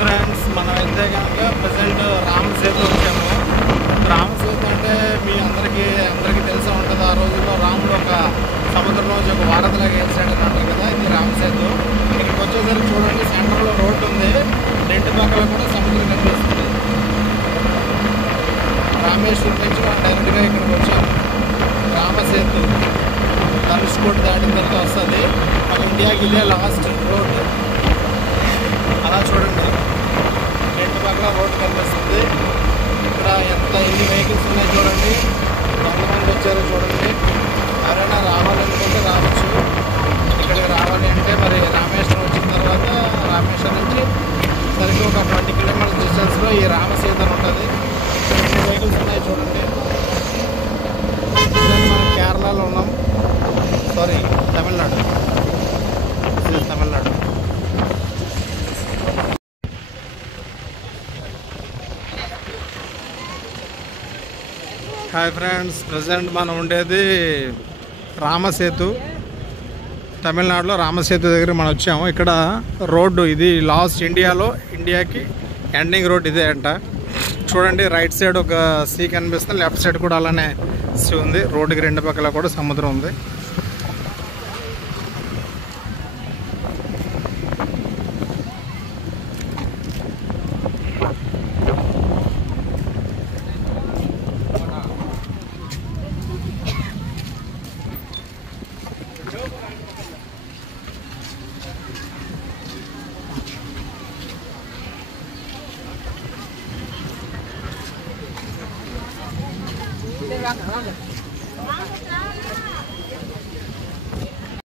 Friends, మనం అయితే కనుక ప్రజెంట్ రామసేతు వచ్చాము. రామసేతు అంటే మీ అందరికీ తెలిసే ఉంటుంది. ఆ రోజుల్లో రాముడు ఒక సముద్రంలోంచి ఒక వారధిలాగా వేసాడు అంటారు కదా, ఇది రామసేతు. ఇక్కడికి వచ్చేసరికి చూడండి, సెంటర్లో రోడ్డు ఉంది, రెండు పక్కల కూడా సముద్రం కనిపిస్తుంది. రామేశ్వరం నుంచి మనం డైరెక్ట్గా ఇక్కడికి వచ్చాము. రామసేతు ధనుష్కోటి దాటిన తర్వాత వస్తుంది. మన ఇండియాకి ఇదే లాస్ట్ రోడ్. అలా చూడండి, రెండు పక్కల రోడ్డు కనిపిస్తుంది. ఇక్కడ ఎన్ని వెహికల్స్ ఉన్నాయి చూడండి, ఎంతమంది వచ్చారో చూడండి. ఎవరైనా రావాలనుకుంటే రావచ్చు. ఇక్కడికి రావాలి అంటే మరి రామేశ్వరం వచ్చిన తర్వాత రామేశ్వరం నుంచి సరిగ్గా ఒక 20 కిలోమీటర్స్ డిస్టెన్స్లో ఈ రామసేతు అని ఉంటుంది. ఎన్ని వెహికల్స్ ఉన్నాయి చూడండి. మనం కేరళలో ఉన్నాం, sorry Tamil Nadu. Tamil Nadu. Hi friends, present మనం ఉండేది రామసేతు, తమిళనాడులో రామసేతు దగ్గర మనం వచ్చాము. ఇక్కడ రోడ్డు ఇది లాస్ట్ ఇండియాకి ఎండింగ్ రోడ్ ఇదే అంట. చూడండి, రైట్ సైడ్ ఒక సీ కనిపిస్తుంది, లెఫ్ట్ సైడ్ కూడా అలానే సీ ఉంది. రోడ్డుకి రెండు పక్కల కూడా సముద్రం ఉంది.